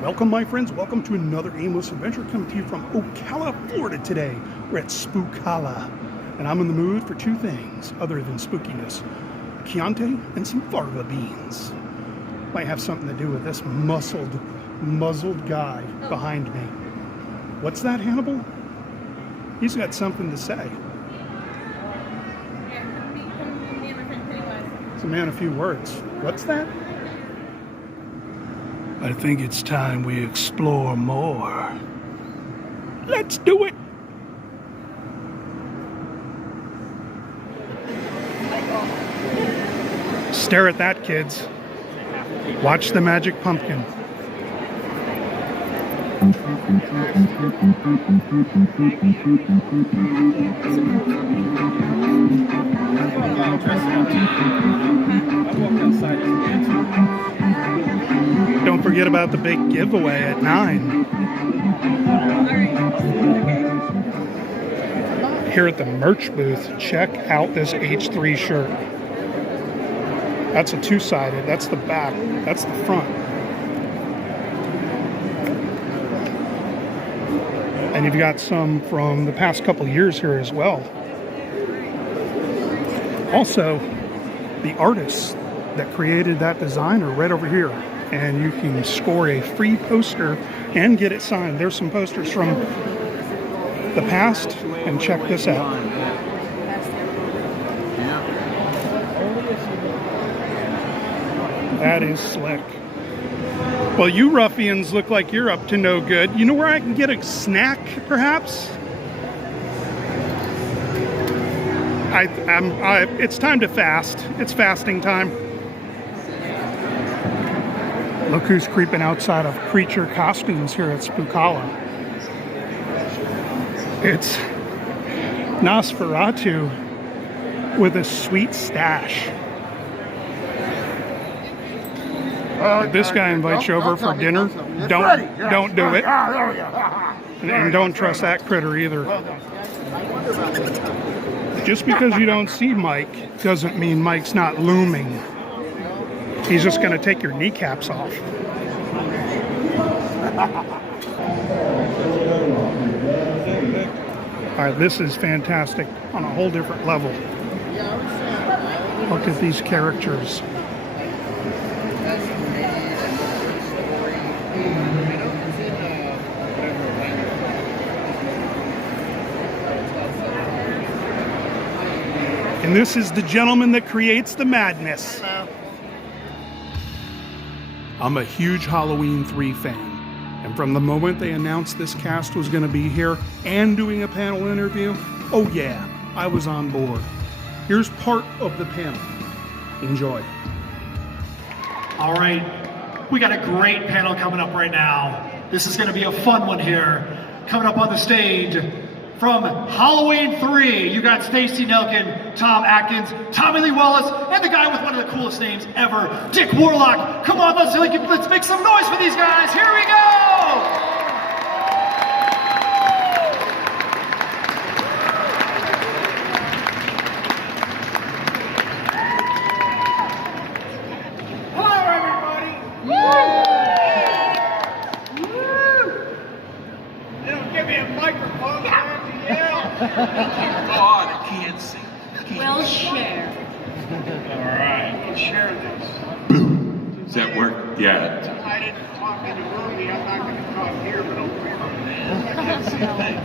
Welcome, my friends. Welcome to another aimless adventure coming to you from Ocala, Florida today. We're at SPOOKALA, and I'm in the mood for two things other than spookiness. Chianti and some farva beans. Might have something to do with this muzzled guy behind me. What's that, Hannibal? He's got something to say. It's a man of few words. What's that? I think it's time we explore more. Let's do it! Stare at that, kids. Watch the magic pumpkin. Don't forget about the big giveaway at 9. Here at the merch booth, check out this H3 shirt. That's a two-sided, that's the back, that's the front. And you've got some from the past couple years here as well. Also, the artists that created that design are right over here. And you can score a free poster and get it signed. There's some posters from the past, and check this out. That is slick. Well, you ruffians look like you're up to no good. You know where I can get a snack, perhaps? It's time to fast. It's fasting time. Look who's creeping outside of creature costumes here at SPOOKALA. It's Nosferatu with a sweet stash. If this guy invites you over for dinner, don't do it. And don't trust that critter either. Just because you don't see Mike doesn't mean Mike's not looming. He's just going to take your kneecaps off. All right, this is fantastic on a whole different level. Look at these characters. And this is the gentleman that creates the madness. I'm a huge Halloween 3 fan, and from the moment they announced this cast was going to be here and doing a panel interview, oh yeah, I was on board. Here's part of the panel. Enjoy. All right, we got a great panel coming up right now. This is going to be a fun one here. Coming up on the stage from Halloween 3, you got Stacy Nelkin, Tom Atkins, Tommy Lee Wallace, and the guy with one of the coolest names ever, Dick Warlock. Come on, let's make some noise for these guys. Here we go! Hello, everybody. Woo! They don't give me a microphone. God, I can't see. We'll share. All right, let's share this. Does that work? Yeah. I didn't talk in the movie. I'm not going to talk here, but over here. I can't see a thing.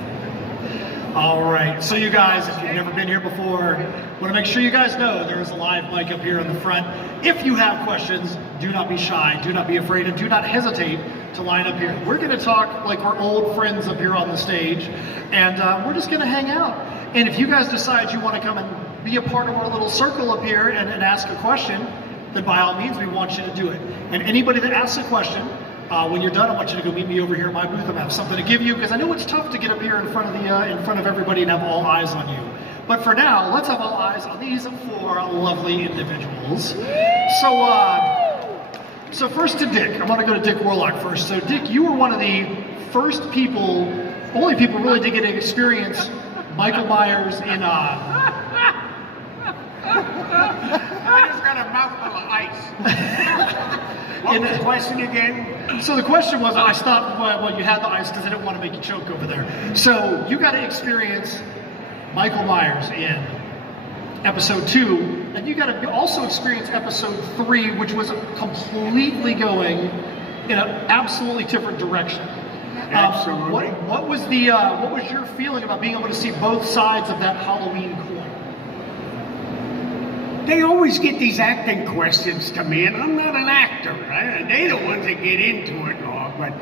All right, so you guys, if you've never been here before, want to make sure you guys know there is a live mic up here in the front. If you have questions, do not be shy, do not be afraid, and do not hesitate to line up here. We're going to talk like we're old friends up here on the stage, and we're just going to hang out. And if you guys decide you want to come and be a part of our little circle up here and ask a question, then by all means, we want you to do it. And anybody that asks a question, when you're done, I want you to go meet me over here in my booth. I'm going to have something to give you, because I know it's tough to get up here in front of everybody and have all eyes on you. But for now, let's have all eyes on these 4 lovely individuals. So first to Dick. I'm going to go to Dick Warlock first. So Dick, you were one of the only people really to get to experience Michael Myers in I just got a mouthful of ice. What was the question again? So the question was, I stopped while you had the ice because I didn't want to make you choke over there. So you got to experience Michael Myers in episode 2, and you got to also experience episode 3, which was completely going in an absolutely different direction. Absolutely. What was your feeling about being able to see both sides of that Halloween coin? They always get these acting questions to me, and I'm not an actor. They're the ones that get into it and all, but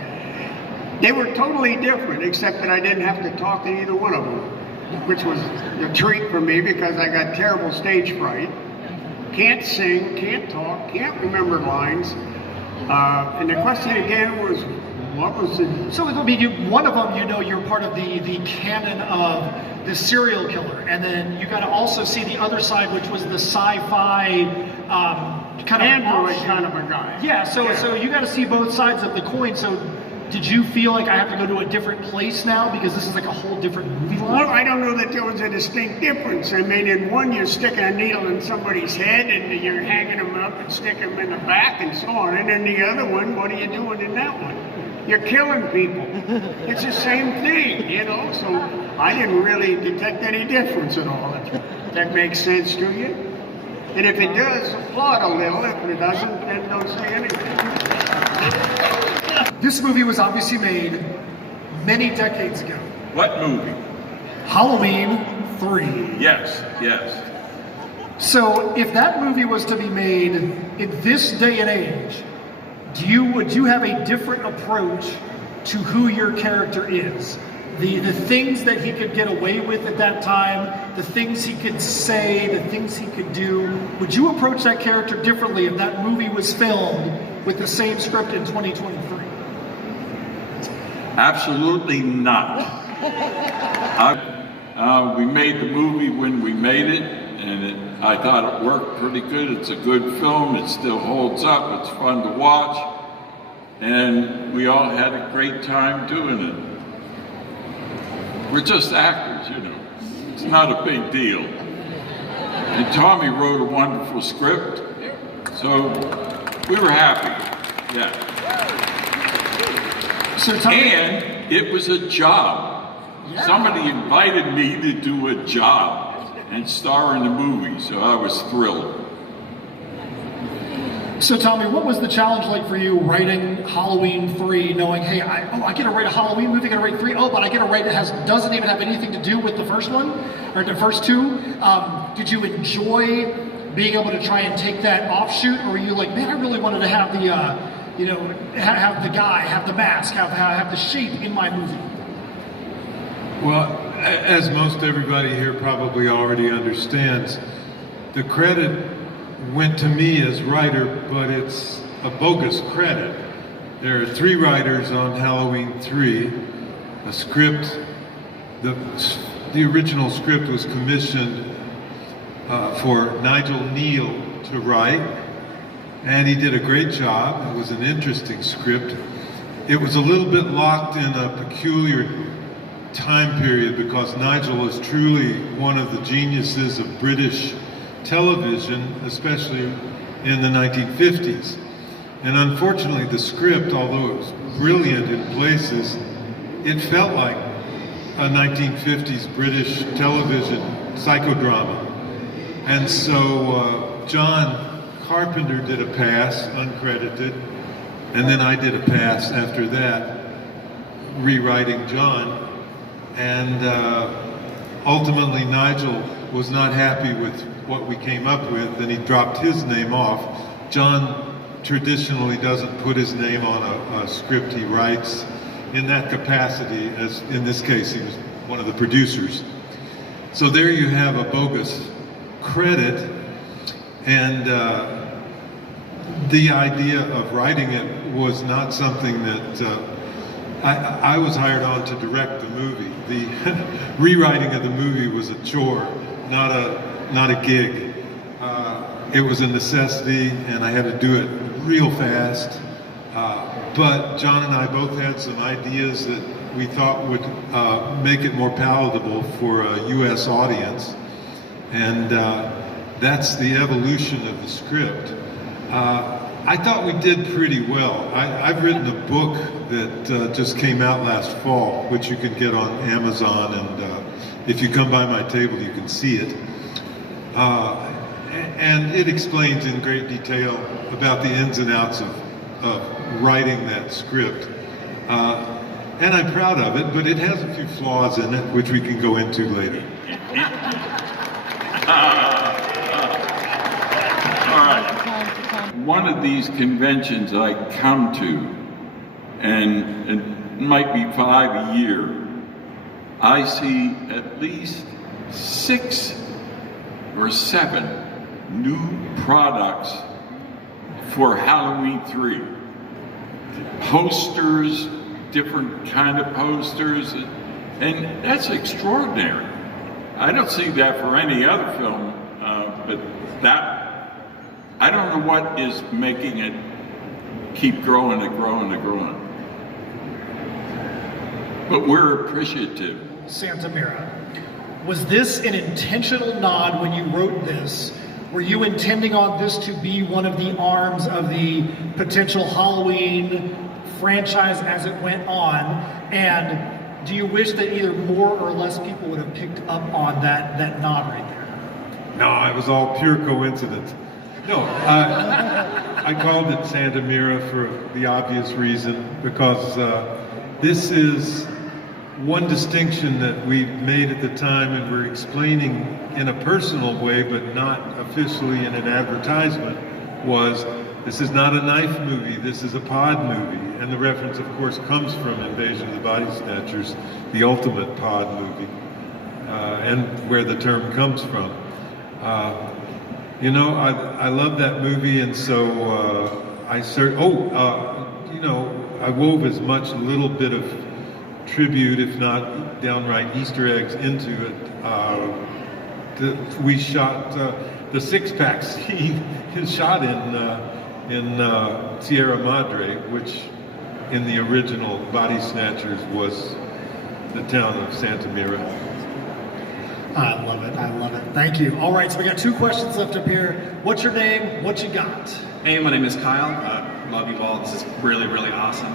they were totally different, except that I didn't have to talk to either one of them, which was a treat for me because I got terrible stage fright. Can't sing, can't talk, can't remember lines. And the question again was, what was it? So I mean, one of them, you're part of the canon of the serial killer, and then you got to also see the other side, which was the sci-fi kind of Android kind of a guy. Yeah, so you got to see both sides of the coin. So did you feel like I have to go to a different place now because this is like a whole different movie line? Well, I don't know that there was a distinct difference. I mean, in one you're sticking a needle in somebody's head and you're hanging them up and sticking them in the back and so on. And then the other one, what are you doing in that one? You're killing people. It's the same thing, So I didn't really detect any difference at all. If that makes sense to you. And if it does, applaud a little. If it doesn't, then don't say anything. This movie was obviously made many decades ago. What movie? Halloween 3. Yes, yes. So if that movie was to be made in this day and age, would you have a different approach to who your character is? The things that he could get away with at that time, the things he could say, the things he could do. Would you approach that character differently if that movie was filmed with the same script in 2023? Absolutely not. We made the movie when we made it, and I thought it worked pretty good. It's a good film. It still holds up. It's fun to watch. And we all had a great time doing it. We're just actors, It's not a big deal. And Tommy wrote a wonderful script, so we were happy. Yeah. So Tommy, And it was a job. Yeah. Somebody invited me to do a job and star in the movie, so I was thrilled. So Tommy, what was the challenge like for you writing Halloween 3, knowing, hey, I get to write a Halloween movie, I get to write 3, but I get to write it doesn't even have anything to do with the first one, or the first 2. Did you enjoy being able to try and take that offshoot, or were you like, man, I really wanted to have the, have the guy, have the mask, have the shape in my movie? Well, as most everybody here probably already understands, the credit went to me as writer, but it's a bogus credit. There are 3 writers on Halloween 3. A script, the original script was commissioned for Nigel Neal to write, and he did a great job. It was an interesting script. It was a little bit locked in a peculiar time period because Nigel is truly one of the geniuses of British television, especially in the 1950s. And unfortunately, the script, although it was brilliant in places, it felt like a 1950s British television psychodrama. And so John Carpenter did a pass, uncredited, and then I did a pass after that, rewriting John. And ultimately, Nigel was not happy with what we came up with, and he dropped his name off. John traditionally doesn't put his name on a script he writes in that capacity, as in this case, he was one of the producers. So there you have a bogus credit, and the idea of writing it was not something that I was hired on to direct the movie. The rewriting of the movie was a chore, not a gig. It was a necessity, and I had to do it real fast. But John and I both had some ideas that we thought would make it more palatable for a U.S. audience, and that's the evolution of the script. I thought we did pretty well. I've written a book that just came out last fall, which you can get on Amazon, and if you come by my table, you can see it. And it explains in great detail about the ins and outs of writing that script. And I'm proud of it, but it has a few flaws in it, which we can go into later. All right. One of these conventions I come to, and it might be 5 a year, I see at least 6 or 7 new products for Halloween 3. Posters, different kind of posters, and that's extraordinary. I don't see that for any other film, but that, I don't know what is making it keep growing and growing and growing. But we're appreciative. Santa Mira, was this an intentional nod when you wrote this? Were you intending on this to be one of the arms of the potential Halloween franchise as it went on? And do you wish that either more or less people would have picked up on that nod right there? No, it was all pure coincidence. No, I called it Santa Mira for the obvious reason, because this is one distinction that we made at the time, and we're explaining in a personal way, but not officially in an advertisement, was this is not a knife movie, this is a pod movie. And the reference, of course, comes from Invasion of the Body Snatchers, the ultimate pod movie, and where the term comes from. You know, I love that movie, and so I wove as much little bit of tribute, if not downright Easter eggs, into it. We shot the six-pack scene is shot in Sierra Madre, which in the original Body Snatchers was the town of Santa Mira. I love it, I love it. Thank you. All right, so we got 2 questions left up here. What's your name? What you got? Hey, my name is Kyle. Love you all. This is really, really awesome.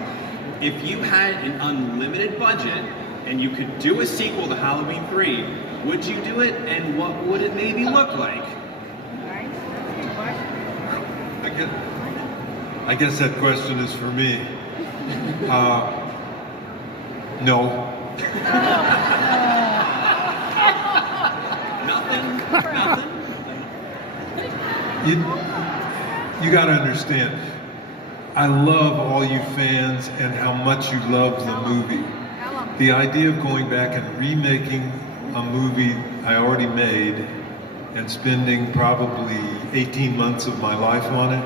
If you had an unlimited budget and you could do a sequel to Halloween 3, would you do it, and what would it maybe look like? I guess that question is for me. No. Nothing. You got to understand, I love all you fans and how much you love the movie. The idea of going back and remaking a movie I already made and spending probably 18 months of my life on it,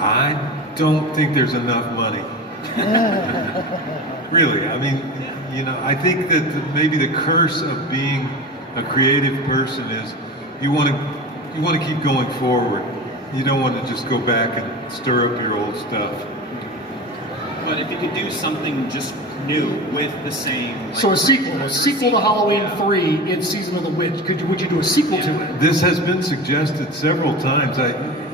I don't think there's enough money. Really, I mean, you know, I think that maybe the curse of being a creative person is you want to keep going forward. You don't want to just go back and stir up your old stuff. But if you could do something just new with the same... So a sequel to Halloween 3 in Season of the Witch. Would you do a sequel to it? This has been suggested several times.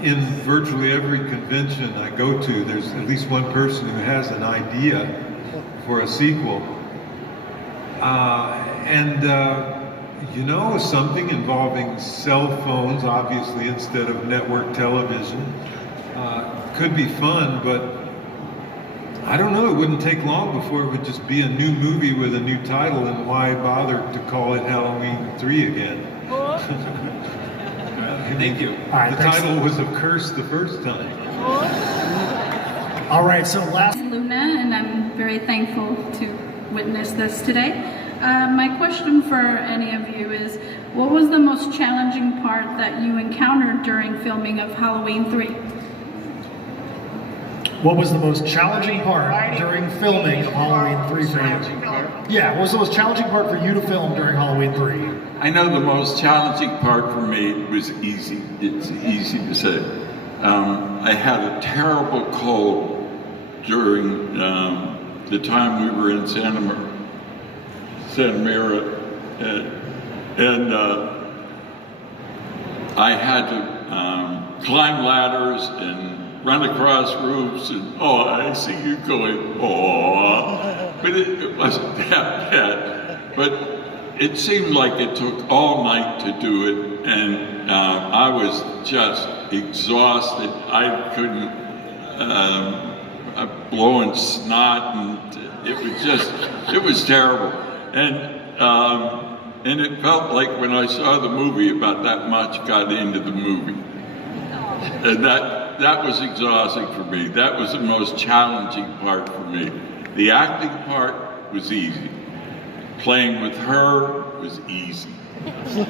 In virtually every convention I go to, there's at least one person who has an idea for a sequel. You know, something involving cell phones, obviously, instead of network television, could be fun, but I don't know, it wouldn't take long before it would just be a new movie with a new title, and why bother to call it Halloween 3 again? Thank you. All right, the title was a curse the first time. All right, so last... Luna, and I'm very thankful to witness this today. My question for any of you is, what was the most challenging part that you encountered during filming of Halloween 3? What was the most challenging part during filming of Halloween 3 for you? Yeah, what was the most challenging part for you to film during Halloween 3? I know the most challenging part for me was easy. It's easy to say. I had a terrible cold during the time we were in Santa Mira, and I had to climb ladders and run across roofs, and oh, I see you going, oh, but it wasn't that bad. But it seemed like it took all night to do it, and I was just exhausted. I couldn't, blowing snot, and it was terrible. And it felt like when I saw the movie, about that much got into the movie. And that was exhausting for me. That was the most challenging part for me. The acting part was easy. Playing with her was easy.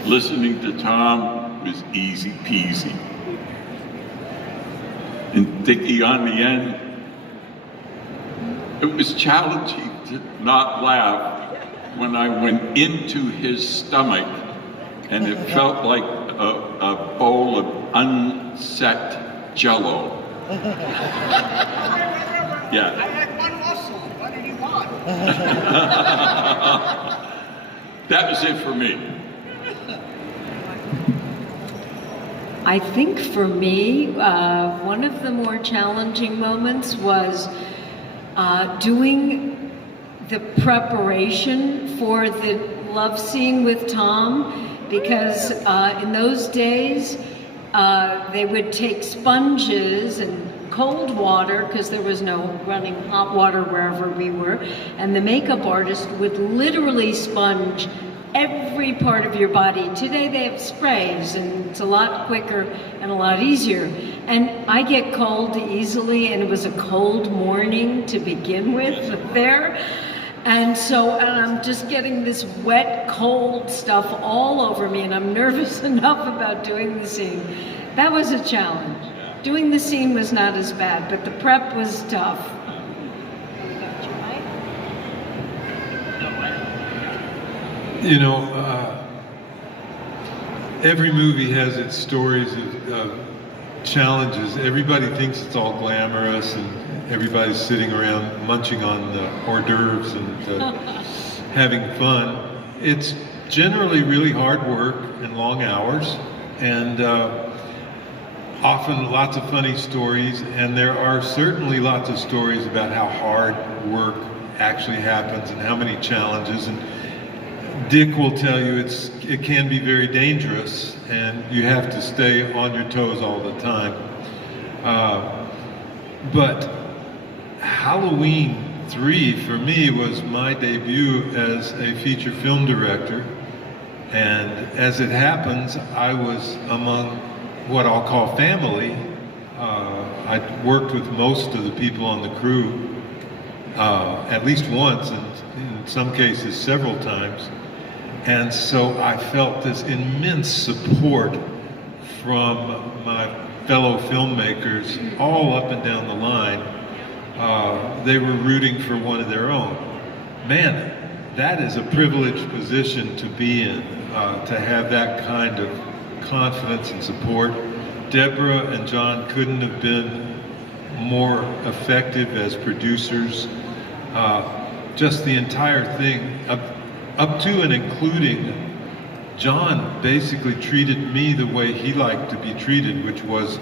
Listening to Tom was easy peasy. And Dickie on the end, it was challenging to not laugh when I went into his stomach, and it felt like a bowl of unset Jell-O. Yeah. I had one muscle. What did you want? That was it for me. I think for me, one of the more challenging moments was doing the preparation for the love scene with Tom, because in those days they would take sponges and cold water, because there was no running hot water wherever we were, and the makeup artist would literally sponge every part of your body. Today they have sprays, and it's a lot quicker and a lot easier. And I get cold easily, and it was a cold morning to begin with there. And so I'm just getting this wet, cold stuff all over me, and I'm nervous enough about doing the scene. That was a challenge. Doing the scene was not as bad, but the prep was tough. You know, every movie has its stories of challenges. Everybody thinks it's all glamorous, and everybody's sitting around munching on the hors d'oeuvres and having fun. It's generally really hard work and long hours, and often lots of funny stories, and there are certainly lots of stories about how hard work actually happens and how many challenges. And Dick will tell you it can be very dangerous, and you have to stay on your toes all the time. But Halloween 3 for me was my debut as a feature film director, and as it happens, I was among what I'll call family. I worked with most of the people on the crew at least once, and in some cases several times. And so I felt this immense support from my fellow filmmakers all up and down the line. They were rooting for one of their own. Man, that is a privileged position to be in, to have that kind of confidence and support. Deborah and John couldn't have been more effective as producers. Just the entire thing, up to and including, John basically treated me the way he liked to be treated, which was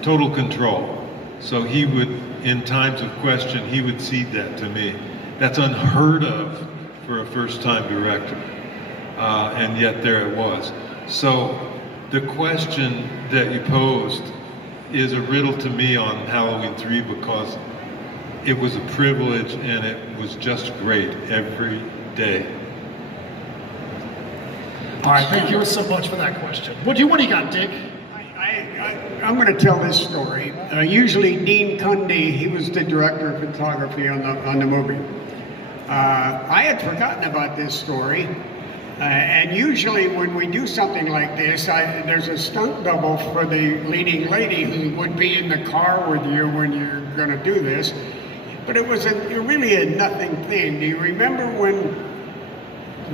total control. So he would, in times of question, he would cede that to me. That's unheard of for a first-time director, and yet there it was. So the question that you posed is a riddle to me on Halloween 3, because it was a privilege and it was just great every day. All right, thank you so much for that question. What do you got, Dick? I'm going to tell this story. Usually Dean Cundy, he was the director of photography on the movie. I had forgotten about this story, and usually when we do something like this, there's a stunt double for the leading lady who would be in the car with you when you're going to do this. But it was really a nothing thing. Do you remember when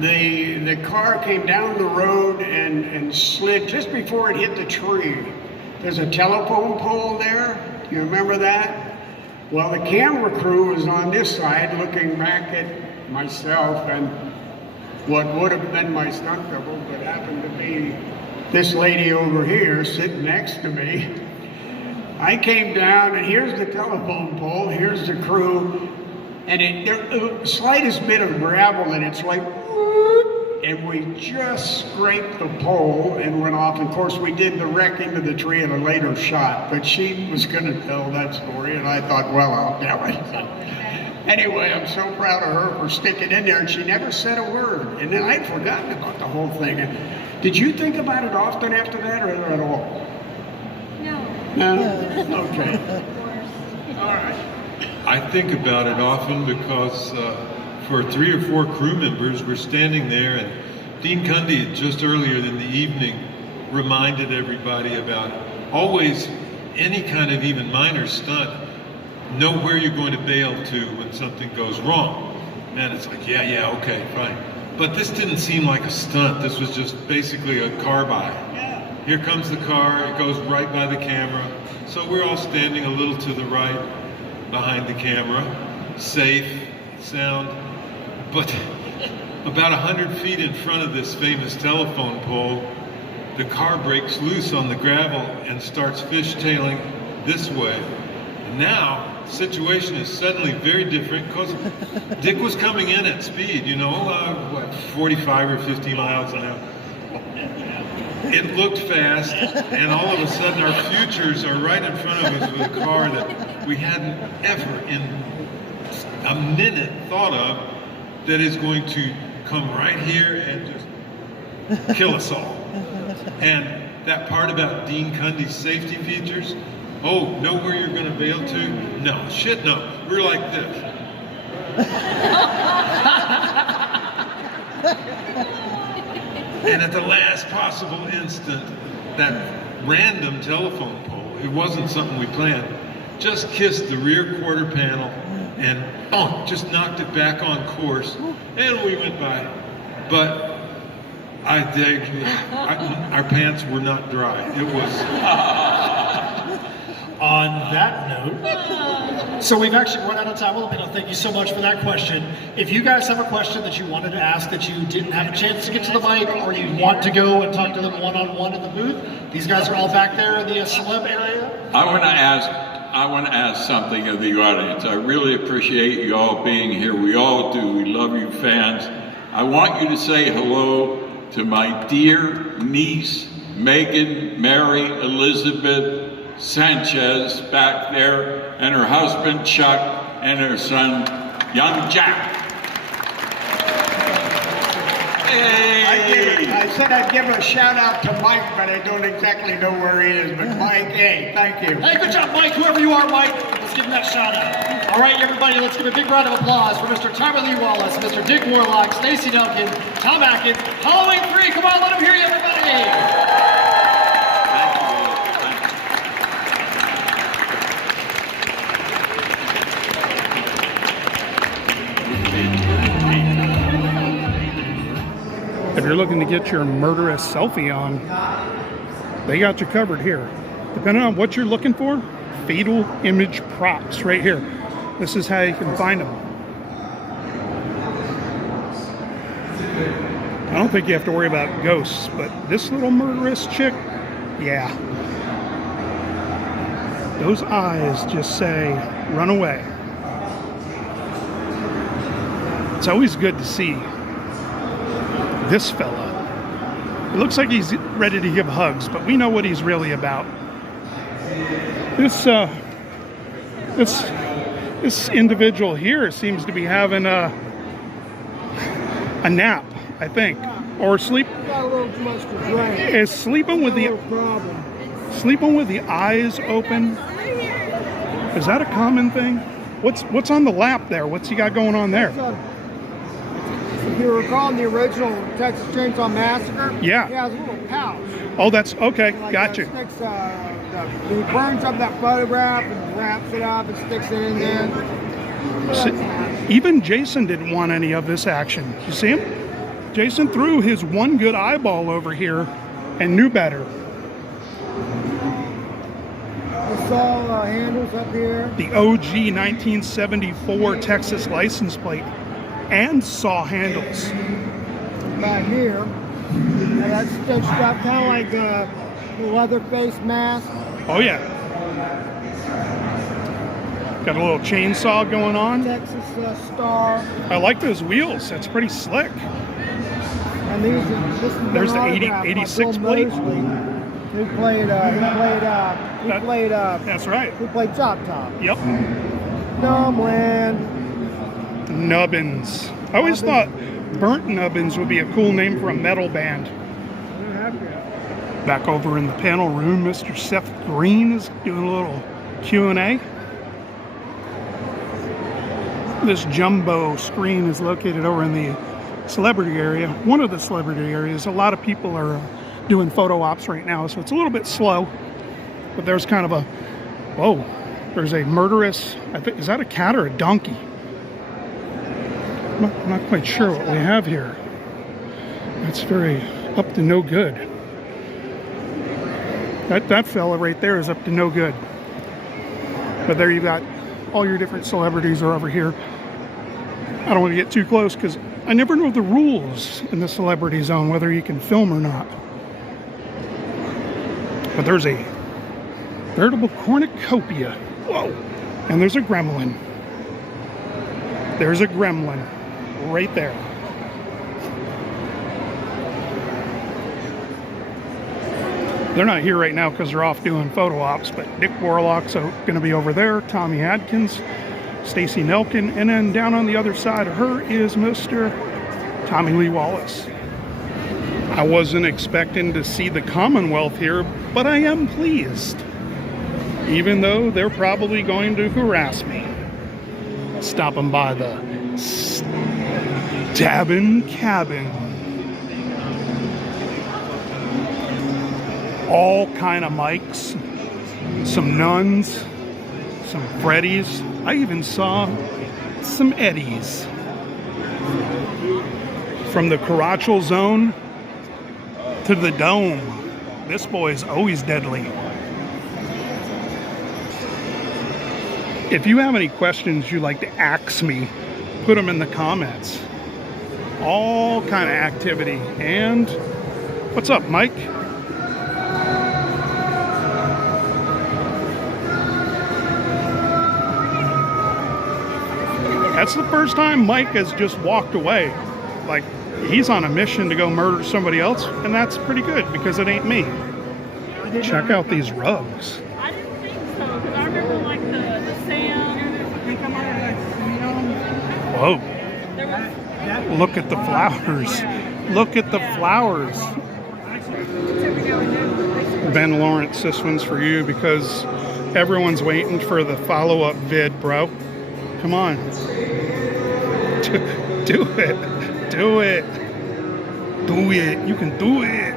the car came down the road and slid just before it hit the tree? There's a telephone pole there. You remember that? Well, the camera crew was on this side looking back at myself and what would have been my stunt double, but happened to be this lady over here sitting next to me. I came down, and here's the telephone pole, here's the crew, and the slightest bit of gravel, and it's like, and we just scraped the pole and went off. And of course, we did the wreck into the tree in a later shot, but she was going to tell that story, and I thought, well, I'll tell it. Anyway, I'm so proud of her for sticking in there, and she never said a word. And then I'd forgotten about the whole thing. Did you think about it often after that, or at all? No? Okay. All right. I think about it often because for 3 or 4 crew members, we're standing there, and Dean Cundy just earlier in the evening reminded everybody about always any kind of even minor stunt, know where you're going to bail to when something goes wrong. And it's like, yeah, okay, fine. But this didn't seem like a stunt. This was just basically a car by. Here comes the car, it goes right by the camera. So we're all standing a little to the right behind the camera, safe, sound. But about 100 feet in front of this famous telephone pole, the car breaks loose on the gravel and starts fishtailing this way. And now, the situation is suddenly very different because Dick was coming in at speed, 45 or 50 miles an hour. It looked fast, and all of a sudden our futures are right in front of us with a car that we hadn't ever in a minute thought of, that is going to come right here and just kill us all. And that part about Dean Cundy's safety features, oh, know where you're going to bail to? No, shit, no. We're like this. And at the last possible instant, that random telephone pole, it wasn't something we planned, just kissed the rear quarter panel and just knocked it back on course, and we went by. But our pants were not dry. It was. On that note, so we've actually run out of time a little bit. Thank you so much for that question. If you guys have a question that you wanted to ask that you didn't have a chance to get to the mic, or you want to go and talk to them one-on-one in the booth, these guys are all back there in the celeb area. I want to ask something of the audience. I really appreciate you all being here. We all do. We love you fans. I want you to say hello to my dear niece, Megan Mary Elizabeth Sanchez back there, and her husband Chuck, and her son young Jack. Hey. I said I'd give a shout out to Mike, but I don't exactly know where he is. But Mike, hey, thank you. Hey, good job, Mike. Whoever you are, Mike, let's give him that shout out. All right, everybody, let's give a big round of applause for Mr. Tyler Lee Wallace, Mr. Dick Warlock, Stacey Duncan, Tom Atkins, Halloween 3. Come on, let them hear you, everybody. If you're looking to get your murderous selfie on, they got you covered here. Depending on what you're looking for, fatal image props right here. This is how you can find them. I don't think you have to worry about ghosts, but this little murderous chick, yeah. Those eyes just say, run away. It's always good to see this fella. It looks like he's ready to give hugs, but we know what he's really about. This individual here seems to be having a nap, I think, or sleep. Got a little too much to drink. Is sleeping with the eyes open. Is that a common thing? What's on the lap there? What's he got going on there? If you recall in the original Texas Chainsaw Massacre, Yeah. he has a little pouch. Oh, that's okay. Like Got you. Sticks, he burns up that photograph and wraps it up and sticks it in there. Even Jason didn't want any of this action. You see him? Jason threw his one good eyeball over here and knew better. The saw handles up here. The OG 1974 Texas license plate and saw handles. Back here, that's stitched up, kind of like the leather face mask. Oh yeah. Got a little chainsaw going on. Texas Star. I like those wheels. That's pretty slick. And this is There's the autographed by 86 Bill plate. Moseley, who played That's right. who played Chop Top. Yep. Dumbland. Nubbins. I always thought Burnt Nubbins would be a cool name for a metal band. Back over in the panel room, Mr. Seth Green is doing a little Q&A. This jumbo screen is located over in the celebrity area, one of the celebrity areas. A lot of people are doing photo ops right now, so it's a little bit slow. But there's kind of a, whoa, there's a murderous, I think, is that a cat or a donkey? I'm not quite sure what we have here. That's very up to no good. That fella right there is up to no good. But there you got all your different celebrities are over here. I don't want to get too close because I never know the rules in the celebrity zone, whether you can film or not. But there's a veritable cornucopia. Whoa! And there's a gremlin. There's a gremlin right there. They're not here right now because they're off doing photo ops, but Dick Warlock's going to be over there, Tommy Adkins, Stacy Nelkin, and then down on the other side of her is Mr. Tommy Lee Wallace. I wasn't expecting to see the Commonwealth here, but I am pleased. Even though they're probably going to harass me. Stopping by the Stabbin' Cabin. All kind of mics, some nuns, some Freddies. I even saw some Eddies. From the Caracciol zone to the Dome. This boy's always deadly. If you have any questions you'd like to ask me, put them in the comments. All kind of activity. And what's up, Mike? That's the first time Mike has just walked away. Like, he's on a mission to go murder somebody else, and that's pretty good because it ain't me. Check out these rugs. I didn't think so, because I remember like the sand. Whoa. Look at the flowers. Look at the flowers. Ben Lawrence, this one's for you because everyone's waiting for the follow-up vid, bro. Come on. Do it. Do it. Do it. You can do it.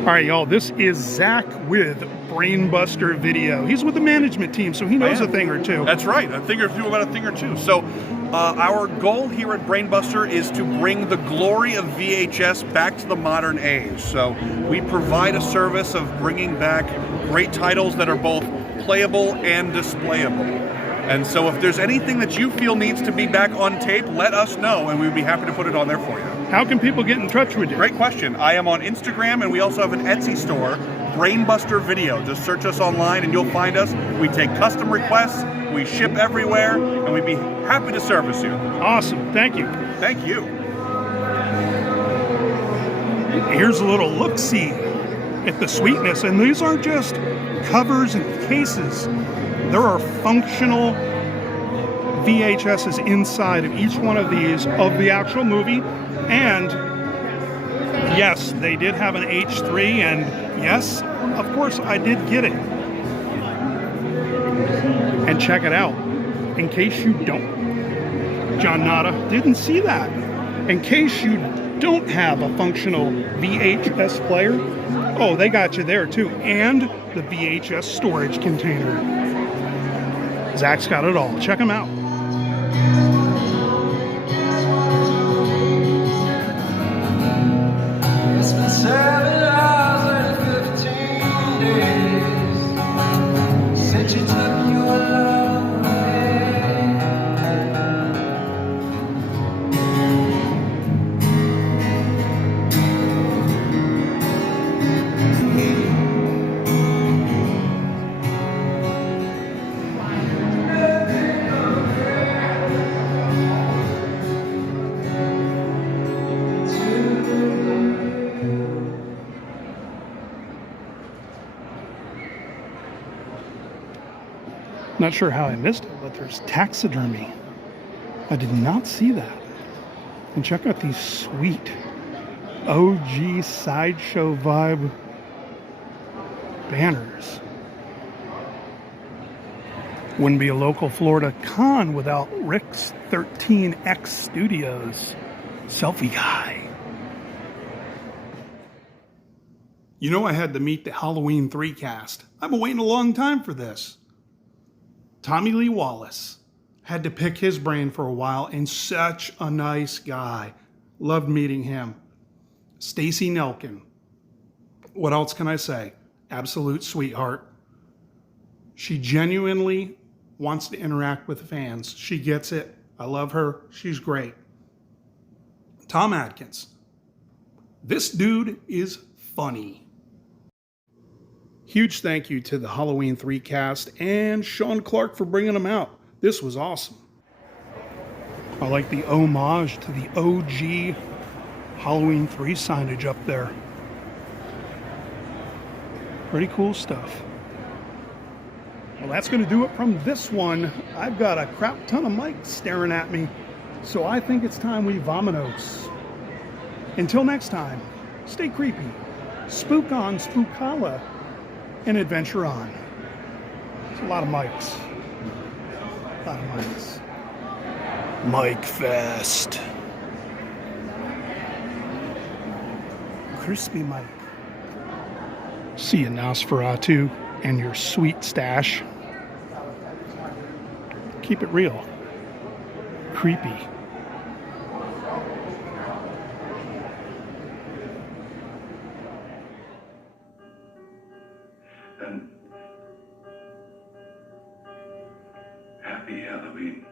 All right, y'all. This is Zach with Brainbuster Video. He's with the management team, so he knows a thing or two. That's right. A thing or two about a thing or two. So our goal here at Brainbuster is to bring the glory of VHS back to the modern age. So we provide a service of bringing back great titles that are both playable and displayable. And so if there's anything that you feel needs to be back on tape, let us know, and we'd be happy to put it on there for you. How can people get in touch with you? Great question. I am on Instagram, and we also have an Etsy store, Brainbuster Video. Just search us online, and you'll find us. We take custom requests, we ship everywhere, and we'd be happy to service you. Awesome. Thank you. Thank you. Here's a little look-see at the sweetness, and these aren't just covers and cases. There are functional VHSs inside of each one of these of the actual movie. And yes, they did have an H3, and yes, of course, I did get it. And check it out. In case you don't, John Nada didn't see that. In case you don't have a functional VHS player, oh, they got you there too. And the VHS storage container. Zach's got it all. Check him out. It's been 7 hours and 15 days since you took your love away. Not sure how I missed it, but there's taxidermy. I did not see that. And check out these sweet OG sideshow vibe banners. Wouldn't be a local Florida con without Rick's 13X Studios selfie guy. You know, I had to meet the Halloween 3 cast. I've been waiting a long time for this. Tommy Lee Wallace. Had to pick his brain for a while, and such a nice guy. Loved meeting him. Stacy Nelkin. What else can I say? Absolute sweetheart. She genuinely wants to interact with fans. She gets it. I love her. She's great. Tom Atkins. This dude is funny. Huge thank you to the Halloween 3 cast and Sean Clark for bringing them out. This was awesome. I like the homage to the OG Halloween 3 signage up there. Pretty cool stuff. Well, that's going to do it from this one. I've got a crap ton of mics staring at me, so I think it's time we vamonos. Until next time, stay creepy, spook on, spookala, and adventure on. It's a lot of mics. A lot of mics. Mic Fest. Crispy Mike. See you, Nosferatu, and your sweet stash. Keep it real. Creepy. And happy Halloween.